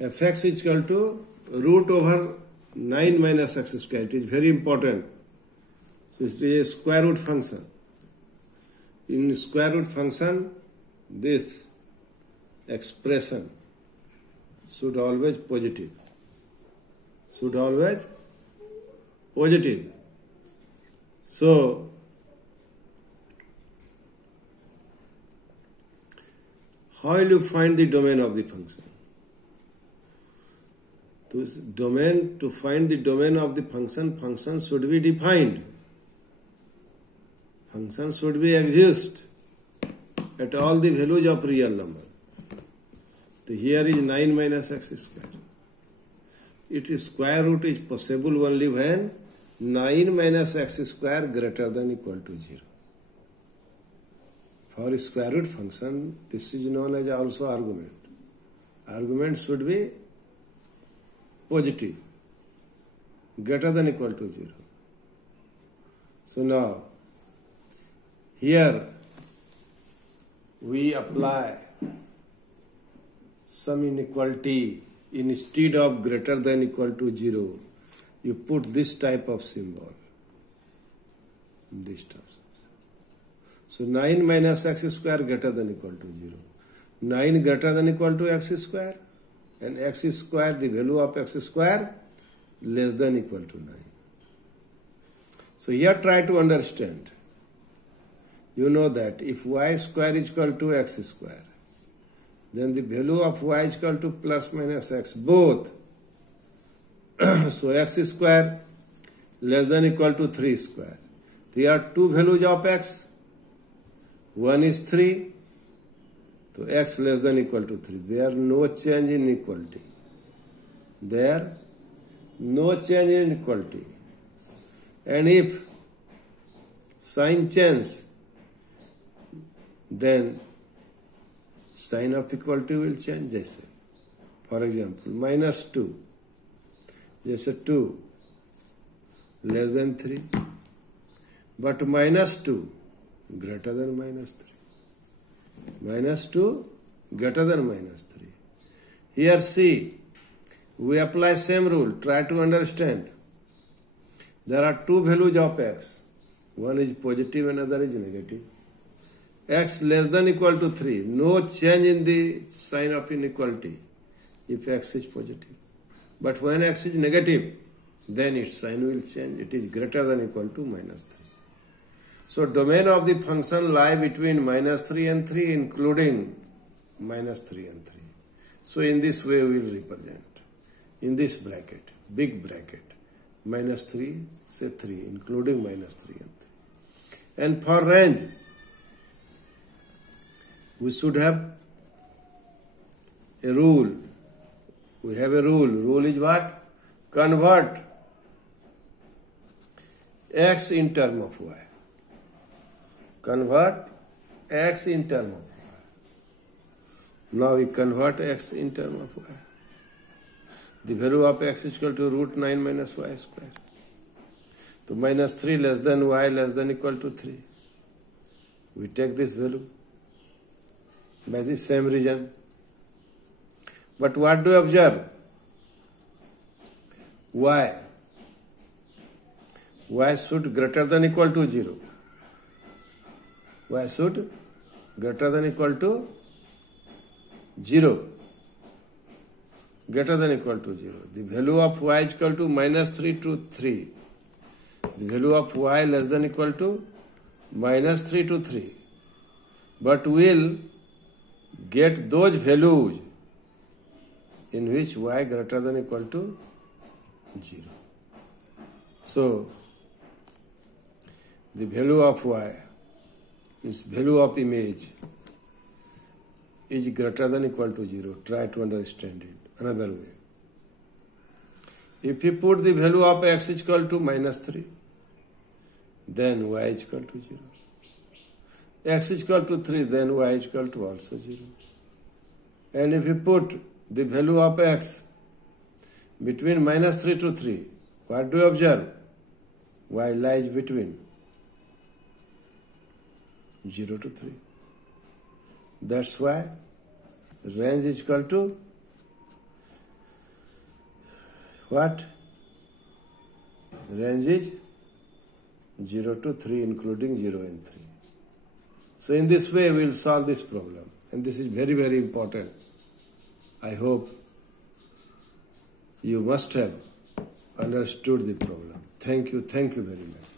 fx is equal to root over 9 minus x square. It is very important. So it is a square root function. In square root function, this expression should always positive. Should always positive. So, how will you find the domain of the function? To find the domain of the function should be defined. Function should be exist at all the values of real number. So here is 9 minus x square. Its square root is possible only when 9 minus x square greater than equal to 0. For square root function, this is known as also argument. Argument should be positive, greater than equal to 0. So now, here we apply some inequality. Instead of greater than equal to 0, you put this type of symbol. This type. So 9 minus x square greater than equal to 0. 9 greater than equal to x square, and x square, the value of x square less than equal to 9. So here try to understand. You know that if y square is equal to x square, then the value of y is equal to plus minus x both. So x square less than equal to 3 square. There are two values of x. One is 3. So x less than equal to 3. There no change in equality. There no change in equality. And if sign change, then sign of equality will change. जैसे for example minus 2, जैसे 2 less than 3, but minus 2 greater than minus 3. Minus 2 greater than minus 3. Here see, we apply same rule. Try to understand. There are two values of x. One is positive, another is negative. X less than equal to 3. No change in the sign of inequality if x is positive. But when x is negative, then its sign will change. It is greater than equal to minus 3. So domain of the function lie between minus 3 and 3, including minus 3 and 3. So in this way we will represent. In this bracket, big bracket, minus 3, say 3, including minus 3 and 3. And for range, we should have a rule. We have a rule. Rule is what? Convert x in term of y. Convert x in term of y. Now we convert x in term of y. The value of x is equal to root 9 minus y square. So minus 3 less than y less than equal to 3. We take this value by the same region. But what do you observe? Y. Y should greater than equal to 0. Y should greater than equal to 0. Greater than equal to 0. The value of y is equal to minus 3 to 3. The value of y less than equal to minus 3 to 3. But we'll get those values in which y greater than equal to 0. So, the value of y, means value of image, is greater than equal to 0. Try to understand it another way. If you put the value of x is equal to minus 3, then y is equal to 0. X is equal to 3, then y is equal to also 0. And if you put the value of x between minus 3 to 3, what do you observe? Y lies between 0 to 3. That's why range is equal to What? Range is 0 to 3, including 0 and 3. So in this way we will solve this problem. And this is very, very important. I hope you must have understood the problem. Thank you very much.